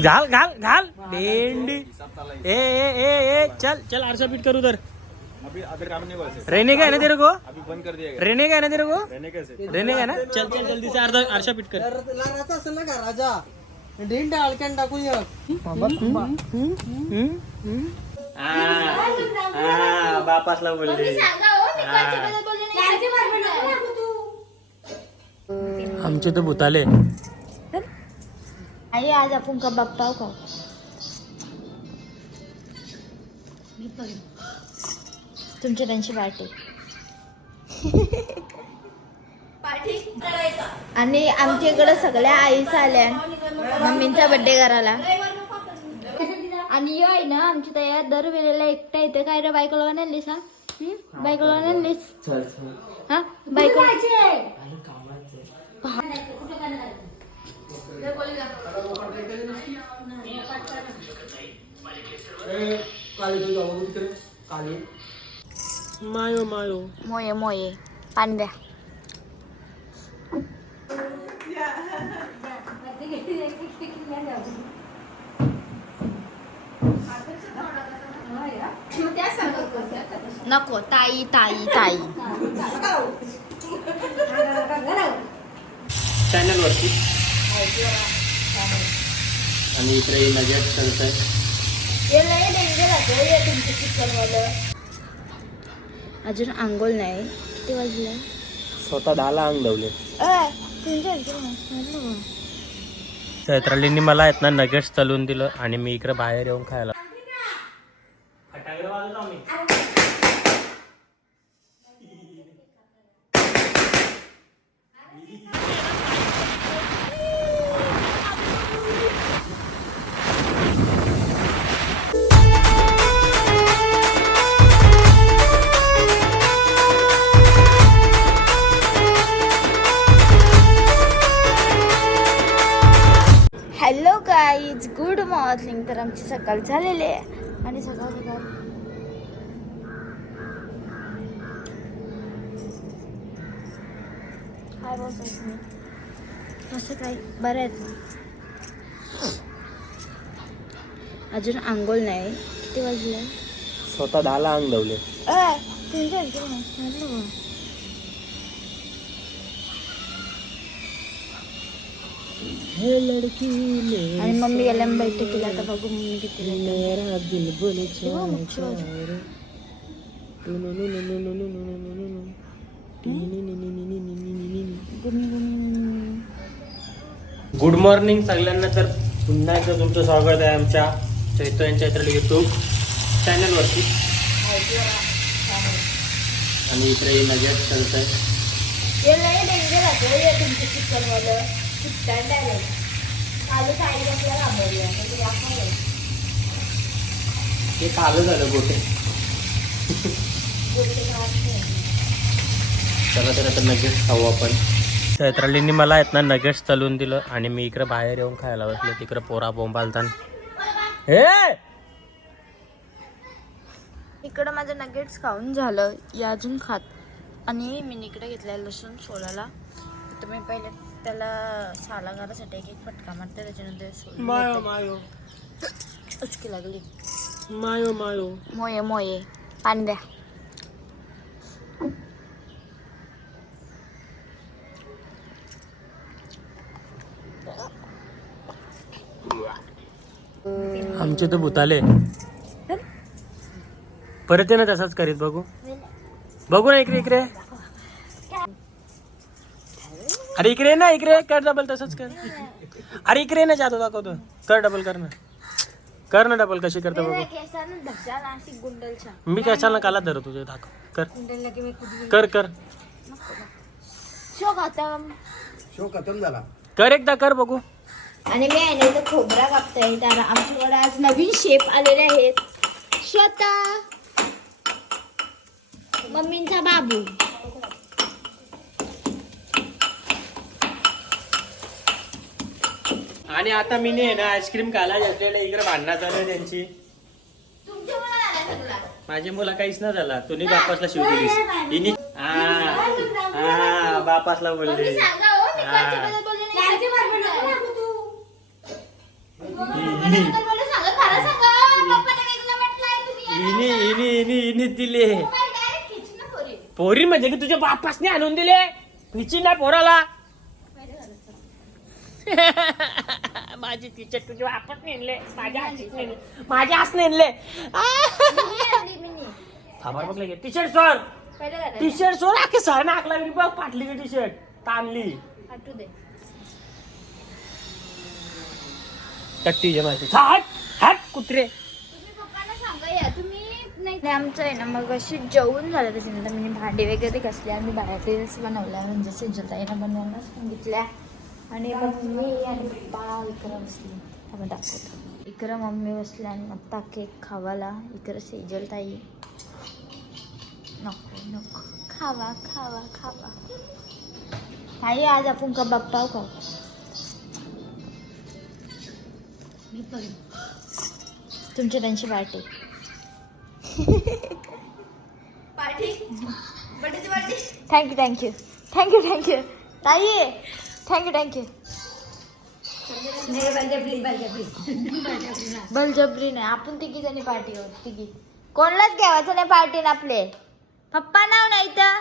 घाल घाल घाल. भेंडी. ए ए ए ए चल चल आरसा पीट करू तर. रहने का है ना तेरे को? अभी बंद कर दिया रहने का है ना तेरे को? रहने का है? ना? चल चल जल्दी से अर्धा आरसा पीट कर. राजा असेल ना का राजा? ढीन डाळक्यान टाकून ये. बापासला बोलले. आमचे तर भूताले. आई आज आपण कबाब पाव खाऊ. तुमच्या त्यांची पार्टी आणि आमच्या इकडं सगळ्या आईच आल्या. मम्मींचा बर्थडे करायला. आणि यो आहे ना आमची तयार दर वेळेला एकटा येते. काय रे बायकोला आणलीस हा? बायकोला आणलीस हा? बायको मायो मायो मोये मोये पाणी द्या नको ताई ताई ताई चॅनल वरती आणि इकडे नजर चालतंय अजून आंघोळ नाही. किती वाजले? स्वतः दहाला अंग लावले चैत्रालींनी मला आहेत ना नगेट्स तलून दिलं आणि मी इकडे बाहेर येऊन खायला मॉर्निंग तर आमची सकाळ झालेली आहे. आणि सकाळ सकाळ काय तुम्ही? कसं काय बरं आहेत ना? अजून आंघोळ नाही. किती वाजले? स्वतः दहाला अंग लावले. तुमच्या इकडे नाही. नाही ना. आणि मम्मी गेल्या बैठकीला आता बघू मम्मी किती. हो. गुड मॉर्निंग सगळ्यांना तर पुन्हा एकदा तुमचं स्वागत आहे आमच्या चैत्र युट्यूब चॅनलवरती आणि इकडे नजर हे danger आहे आपल्याला राबवली. म्हणजे. हे कालं झालं गोटे. चला तर आता नगेट्स खाऊ आपण. चैत्रालींनी मला आहेत ना नगेट्स तलून दिलं आणि मी इकडे बाहेर येऊन खायला बसलो. तिकडे पोरा बोंबालतान हे! इकडं माझं नगेट्स खाऊन झालं. या अजून खात. आणि मी इकडे घेतलाय लसूण सोलाला. तर मी पहिले त्याला साला घालासाठी एक एक फटका मारते त्याच्यानंतर मायो मायो. उचकी लागली. मायो मायो. मोये मोये. पाणी द्या. आमचे तर भूताले. परत ये ना तसाच करीत बघू. बघू ना इकडे इकडे. अरे इकडे ना इकडे कर डबल तसंच कर. अरे इकडे ना जातो दाखवतो कर डबल कर ना. कर ना डबल कशी करतो बघू. मी कशाला काला धरतो तुझे दाखव. कर. कर कर. शो खातम. शो खतम झाला. कर एकदा कर बघू. आणि मी आहे ना इथं खोबरा कापताय तर आमच्याकडे आज नवीन शेप आलेले आहेत. श्वेता. मम्मींचा बाबू. आणि आता मी नाही ना आईस्क्रीम खायला घेतलेलं इकडे भांडणं चालू आहे त्यांची. माझी मुलं काहीच नाही झाला. तुम्ही बापासला शिव दिलीस. हिनी हा बापासला बोलले. हा. इनी इनी इनी इनी दिले. ना पोरी. म्हणजे की तुझ्या बापासने आणून दिले? पिची ना पोराला. माझी टीचर तुझ्या बापास नेले माझ्या नेले माझ्या हात नेले. थांबा बघ लगे टी शर्ट घालायचं. टी शर्ट सोड. आखे सर नाक लागली बघ फाटली टी शर्ट ताणली टट्टी माझी. हट हट. कुत्रे. तुम्ही पप्पांना सांगा या. तुम्ही नाही नाही, आमचं आहे ना मग अशी जेवून झालं त्याच्यानंतर. मी भांडी वगैरे घासली आम्ही बाहेर बनवल्या म्हणजे सिंजलताईला बनवायला सांगितल्या. आणि मग मी आणि पप्पा इकडं बसली. आपण दाखवतो. इकडं मम्मी बसल्या आणि आत्ता केक खावाला. इकडं सेजलताई नको नको. खावा खावा खावा. ताई आज आपण कबाब पाव खाऊ. मी पण. तुमच्या त्यांची party party thank you thank you thank you thank you ताई थँक्यू थँक्यू बलजबरी नाही आपण तिघी जणी पार्टी होत तिघी. कोणालाच घ्यावायचं नाही पार्टी ना आपले. पप्पा नाव नाही तर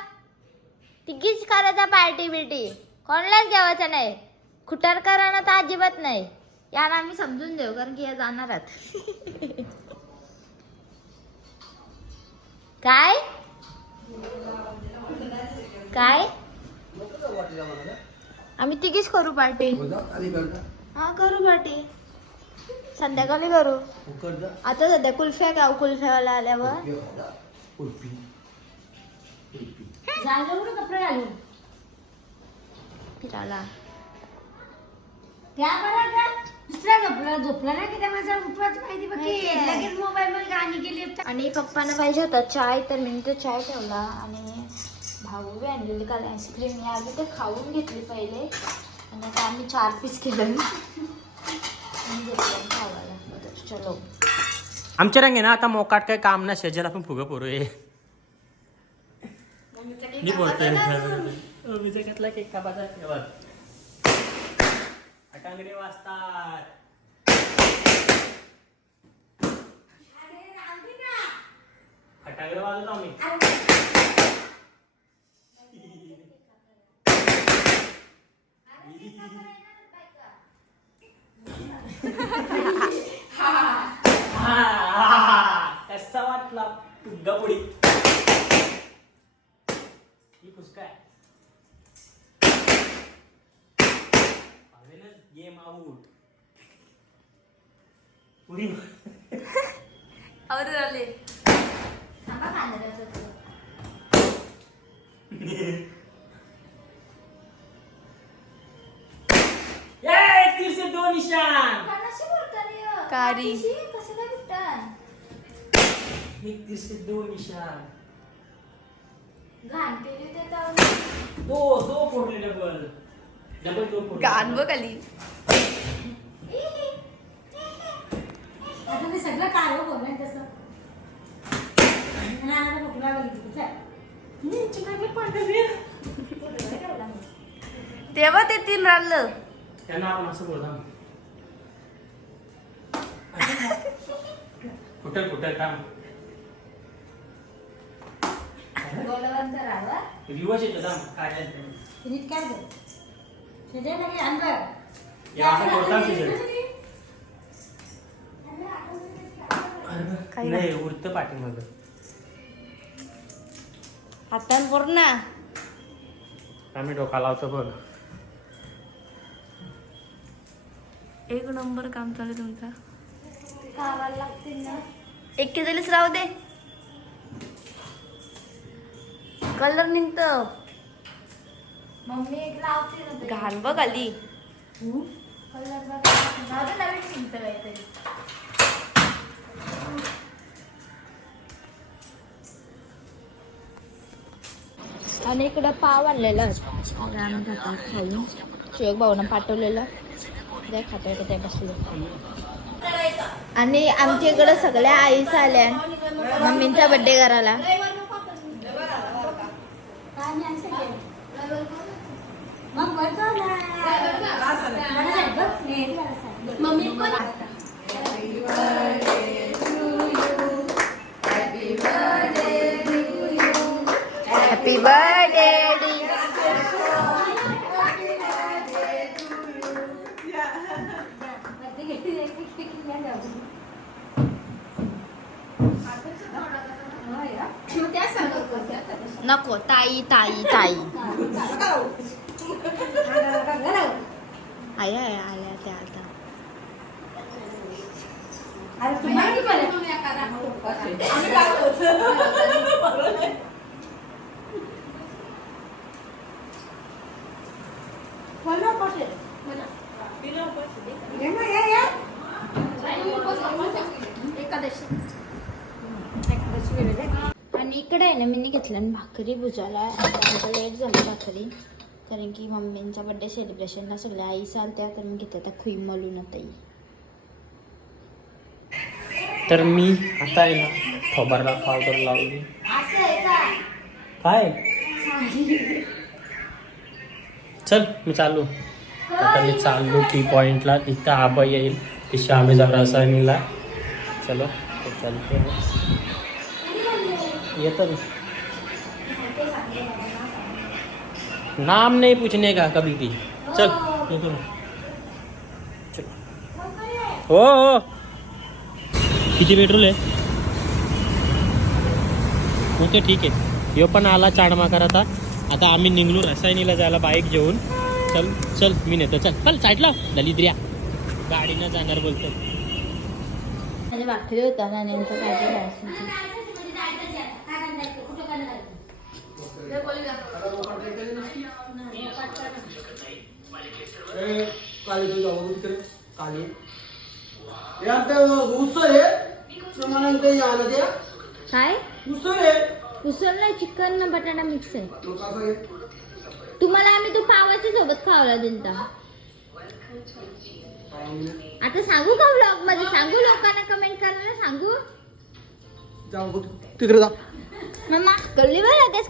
तिघीच करायचा पार्टी बिर्टी. कोणालाच घ्यावायचं नाही. खुटार करणं तर अजिबात नाही. याला आम्ही समजून देऊ कारण की या जाणार आहात. काय? काय? आम्ही तिघीच करू पार्टी. हा करू. पार्टी. संध्याकाळी करू. आता सध्या कुल्फ्या गाव कुल्फ्यावाला आल्यावर. कपडे फिरायला. त्या झोपला झोपला ना की त्या माझा माहिती बघ. लगेच मोबाईल मध्ये गाणी गेली आणि पप्पांना पाहिजे होता चाय तर मी तो चाय ठेवला. आणि बी आणलेली काल आईस्क्रीम मी आधी ते खाऊन घेतली पहिले. आणि आता आम्ही चार पीस केलं. खावायला. तर चलो. आमच्या रंगे ना आता मोकाट काही काम ना शेजाला आपण फुगं पोरू ये मी बोलतोय घेतला केक कापाचा ठेवा अटांगडे वाजतात. फटाकडे वाजवतो आम्ही. कसा वाटला पुडी ही फुसका आहे. गेम आउट पुडी और आले थांबा कारी कसं काय भेटतं एक तीर से दो निशान घाण केली ते तर दो दो फोडले डबल डबल दो फोडले गाण बघ आली आता मी सगळं बोलणार तसं बघितली. तेव्हा ते तीन राहिलं त्यांना आपण असं बोलता कुठं कुठं? काम गोलवंत राहावा दिवस येतो दाम काय आहे ते. नीट काय गं? शेजारी लगे अंदर. या असं बोलता काही नाही उरतं पाठीमागं. हातान बोर ना. आम्ही डोका लावतो बघ. एक नंबर काम चालू आहे तुमचा. ना. एक केलेच राहू दे. कलर निघत. मम्मी एक लावते घाण बघ आली. कलर बघ. राहू दे नवीन निघतं काहीतरी. आणि इकडं पाव आणलेला आम्ही खातात खाऊन. शिवक भाऊनं पाठवलेलं. द्या त्या बसले. आणि आमच्या इकडं सगळ्या आईच आल्या मम्मींचा बड्डे करायला. मम्मी हॅपी बर्थडे नको ताई ताई ताई. आया आया आल्या त्या आता तुम्हाला किती आणि इकडे आहे ना मी घेतलं आणि भाकरी भुजाला आता लेट झालं भाकरी. कारण की मम्मींच्या बड्डे सेलिब्रेशनला सगळ्या आई चालत्या तर मी घेते आता खुई मलून आता तर मी आता आहे ना खबरला पावडर लावली. काय? चल मी चालू. आता मी चाललो टी पॉइंटला इथं आबा येईल तिशी आम्ही जरा रसायनीला चलो चलते हैं. येतो नाम नहीं पूछने का कभी भी। चल. चल। हो हो किती पेट्रोल आहे? ओके ठीक आहे. यो पण आला चाडमा करता आता आम्ही निघलो रसायनीला जायला बाईक घेऊन. चल चल मी नेतो. चल चल साईडला दलिद्र्या गाडीनं जाणार बोलतो. भाकरी होता ना नेमकं काय काय? उसळ नाही चिकन ना बटाटा मिक्स आहे. तुम्हाला आम्ही तो पावाच्या सोबत खावला दिलता. आता सांगू का ब्लॉगमध्ये? सांगू लोकांना कमेंट करायला? सांगू? तिकडे जा. मम्मा कळली बरं लगेच.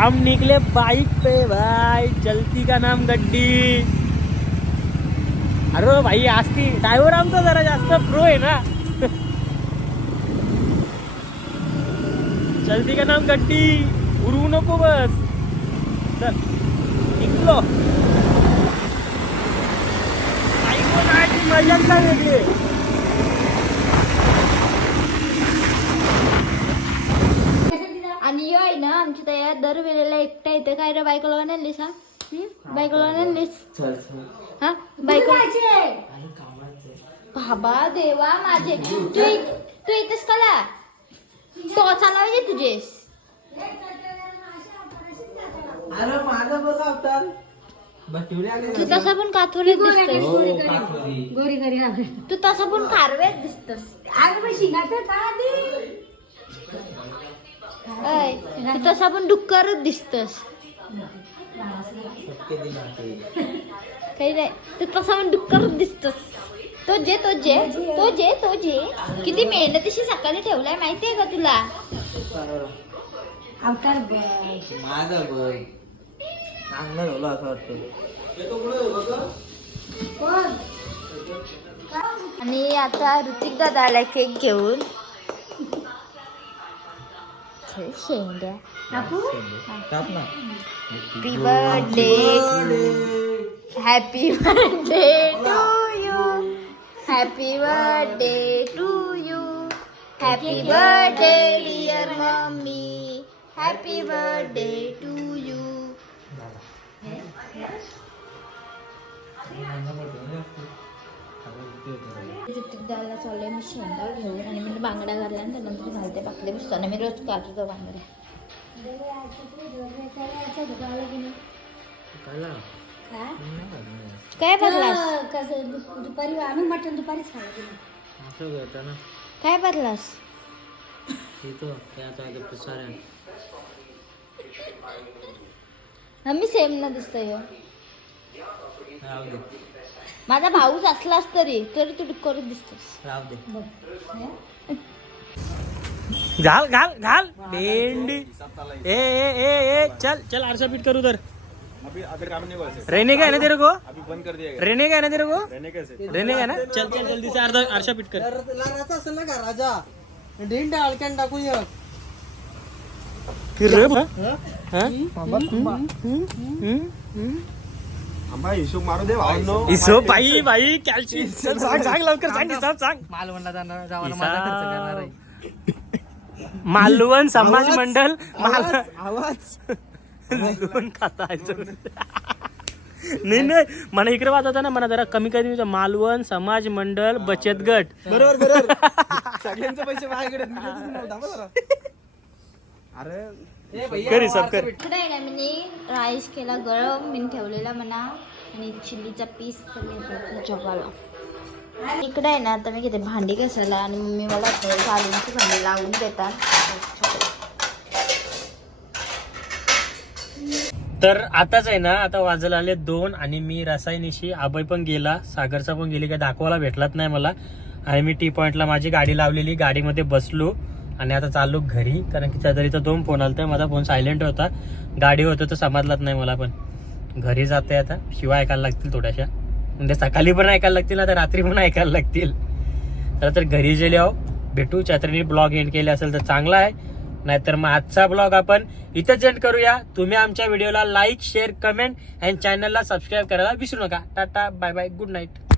हम निकले बाइक पे भाई चलती का नाम गड्डी अरे भाई आस्ती ड्रायव्हर आमचा जरा जास्त प्रो आहे ना. चलती का नाम गड्डी. उरवू नको बस. चल निघलो. बाईकवर जायची मजाच काय वेगळी आणि ये आहे ना आमची तयार. दर वेळेला एकटा येते. काय रे बायकोला आणलीस सांग बायकोला आणलीस हा? बायको बाबा देवा माझे. तू इ- तू इथेच कला? तो चालवायचे तुझेस. अरे माझा बघा अवतार. आले तू तसा पण काथोरीत दिसतोस. गोरी गोरी हा. तू तसा पण कारव्यात दिसतोस. शिंगाचं का आधी? तू तसा पण डुक्करच दिसतोस. काही नाही. तू तसा पण डुक्करच दिसतोस. तो जे तो जे तो जे तो जे. किती मेहनतीशी सकाळी ठेवलाय माहितीये का तुला? अवतार. माझा बघ. चांगलं झालं असं वाटतं? आणि आता ऋतिक दादा आलाय केक घेऊन शेंड्या? Happy birthday happy birthday to you happy birthday to you happy birthday dear mummy happy birthday to you दादाला चाललोय मी शेंगा घेऊन आणि मी बांगड्या घालल्या आणि त्यानंतर घालते बसताना मी रोज काढतो बांगड्या काय? काय बदलास? दु- दुपारी आम्ही मटण दुपारीच खायला काय बदलास? मी सेम ना दिसतोय माझा भाऊच असलास तरी तरी तू करत दिसतोस. घाल घाल घाल. भेंडी. ए ए ए ए चल चल आरसा पीट करू तर. रहने का है ना तेरे को? अभी बंद कर दिया गया। रहने का है ना तेरे को? रहने का है ना? चल चल जल्दी से अर्धा आरसा पीट कर। राजा असेल ना का राजा। ढेंड हलक्यान टाकून ये फिर रे. हा? हिशोब मारू दे बाई बाई कॅल्शियम चल सांग सांग लवकर सांग हिसाब सांग मालवणला जाणार जावाला माझा खर्च करणार आहे. मालवण समाज मंडल माल आवाज लोन खाता. नाही नाही मला इकडे वाजवता ना मला जरा कमी कमी विचार. मालवण समाज मंडल बचत गट. बरोबर बरोबर. सगळ्यांचे पैसे माझ्याकडे. अरे कर हिसाब कर. मी राईस केला गरम मी ठेवलेला म्हणा आणि चिल्लीचा पीस झोपाला इकडे आहे ना आता मी घेते भांडी घासायला आणि मम्मी मला चालूनची भांडी लावून देतात. तर आताच आहे ना आता वाजायला आले दोन आणि मी रसायनीशी आभय पण गेला सागरचा पण गेली काय दाखवायला भेटलाच नाही मला. आणि मी टी पॉइंटला माझी गाडी लावलेली गाडीमध्ये बसलो आणि आता चाललो घरी कारण की चदरीचा दोन फोन आला तर माझा फोन सायलेंट होता. गाडी होतं तर समजलाच नाही मला पण. घरी जाते आता शिवाय ऐकायला लागतील थोड्याशा. म्हणजे सकाळी पण ऐकायला लागतील ना तर रात्री पण ऐकायला लागतील. चला तर घरी गेले आहो. भेटू. चात्रीने ब्लॉग एंड केले असेल तर चांगला आहे. नाहीतर मग आजचा ब्लॉग आपण इथंच एंड करूया. तुम्ही आमच्या व्हिडिओला लाईक शेअर कमेंट अँड चॅनलला सबस्क्राईब करायला विसरू नका. Tata bye bye good night